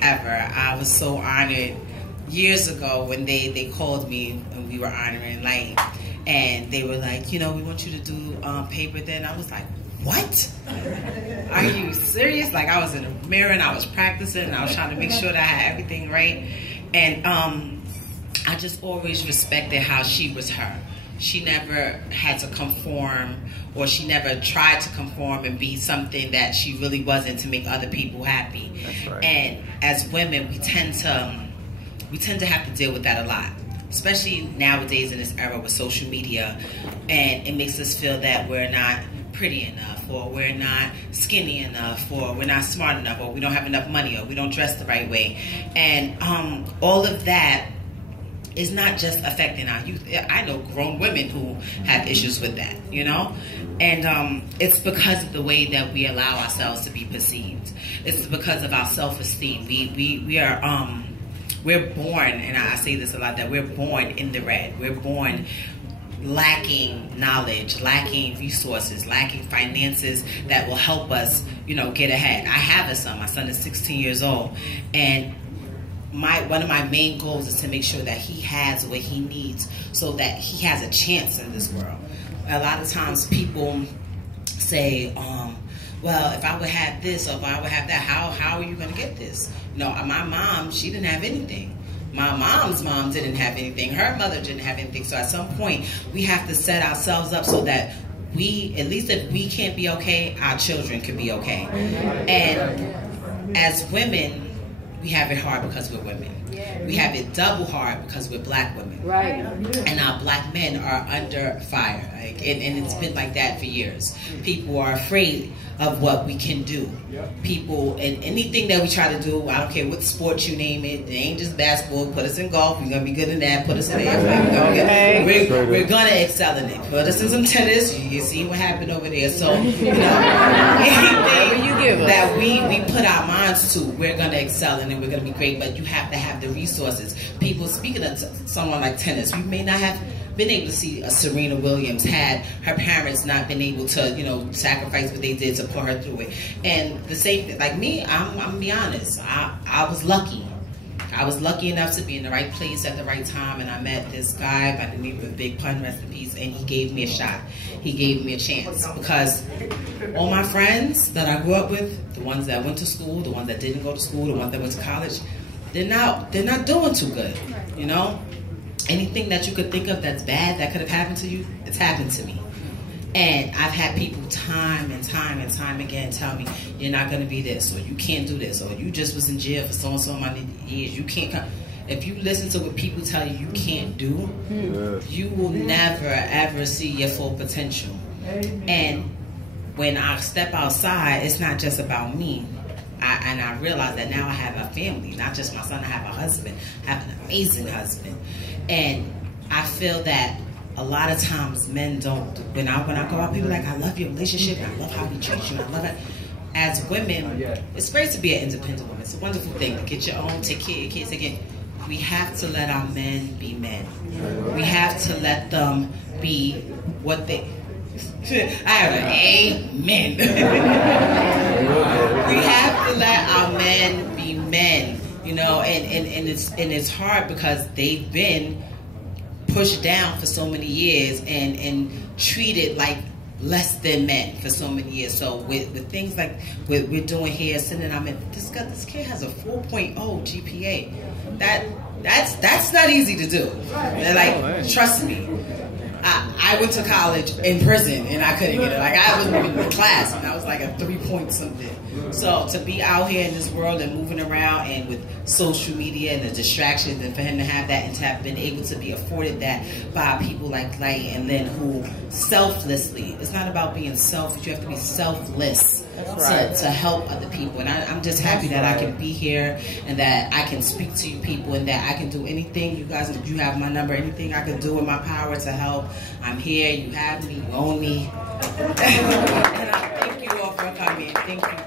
ever. I was so honored years ago when they called me and we were honoring Lyte, and they were like, you know, we want you to do paper then. I was like, what? Are you serious? Like, I was in the mirror and I was practicing and I was trying to make sure that I had everything right. And I just always respected how she was her. She never had to conform, or she never tried to conform and be something that she really wasn't to make other people happy. That's right. And as women, we tend to have to deal with that a lot, especially nowadays in this era with social media, and it makes us feel that we're not pretty enough, or we're not skinny enough, or we're not smart enough, or we don't have enough money, or we don't dress the right way. And all of that is not just affecting our youth. I know grown women who have issues with that, you know? And it's because of the way that we allow ourselves to be perceived. It's because of our self-esteem. We're born, and I say this a lot, that we're born in the red. We're born lacking knowledge, lacking resources, lacking finances that will help us, you know, get ahead. I have a son. My son is 16 years old, and one of my main goals is to make sure that he has what he needs so that he has a chance in this world. A lot of times people say, well, if I would have this, or if I would have that, how are you going to get this? You know, my mom, she didn't have anything. My mom's mom didn't have anything. Her mother didn't have anything. So at some point, we have to set ourselves up so that we, at least if we can't be okay, our children can be okay. And as women, we have it hard because we're women. We have it double hard because we're black women. Right. And our black men are under fire. Like, and it's been like that for years. People are afraid of what we can do. People, and anything that we try to do, I don't care what sport you name it, it ain't just basketball. Put us in golf, we're gonna be good in that. Put us in there, we're gonna excel in it. Put us in some tennis, you see what happened over there. So, you know, anything that we put our minds to, we're gonna excel in it, we're gonna be great. But you have to have the resources. People, speaking of someone like tennis, you may not have been able to see a Serena Williams had her parents not been able to, you know, sacrifice what they did to put her through it. And the same thing, like me, I'm gonna be honest, I was lucky. I was lucky enough to be in the right place at the right time, and I met this guy by the name of Big Pun, rest in peace, and he gave me a shot. He gave me a chance, because all my friends that I grew up with, the ones that went to school, the ones that didn't go to school, the ones that went to college, they're not doing too good, you know? Anything that you could think of that's bad that could have happened to you, it's happened to me. And I've had people time and time again tell me, you're not going to be this, or you can't do this, or you just was in jail for so-and-so many years, you can't come. If you listen to what people tell you can't do, you will never, ever see your full potential. And when I step outside, it's not just about me. And I realize that now I have a family, not just my son, I have a husband. I have an amazing husband. And I feel that a lot of times men don't, when I go out, people are like, I love your relationship, and I love how he treats you, and I love it. As women, it's great to be an independent woman. It's a wonderful thing to get your own, take care of your kids. Again, we have to let our men be men. We have to let them be what they, I have an amen. We have to let our men be men, you know, and it's hard because they've been pushed down for so many years and treated like less than men for so many years. So with things like what we're doing here, sending our men, this kid has a 4.0 GPA. That's not easy to do. They're like, trust me. I went to college in prison and I couldn't get it. Like, I wasn't even in class and I was like a 3-point something. So to be out here in this world and moving around and with social media and the distractions, and for him to have that and to have been able to be afforded that by people like Lyte, and then who selflessly, it's not about being selfish, you have to be selfless to help other people. And I'm just happy that I can be here and that I can speak to you people and that I can do anything. You guys, you have my number, anything I can do in my power to help. I'm here, you have me, you own me. And I thank you all for coming. Thank you.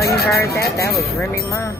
You heard that? That was Remy Ma.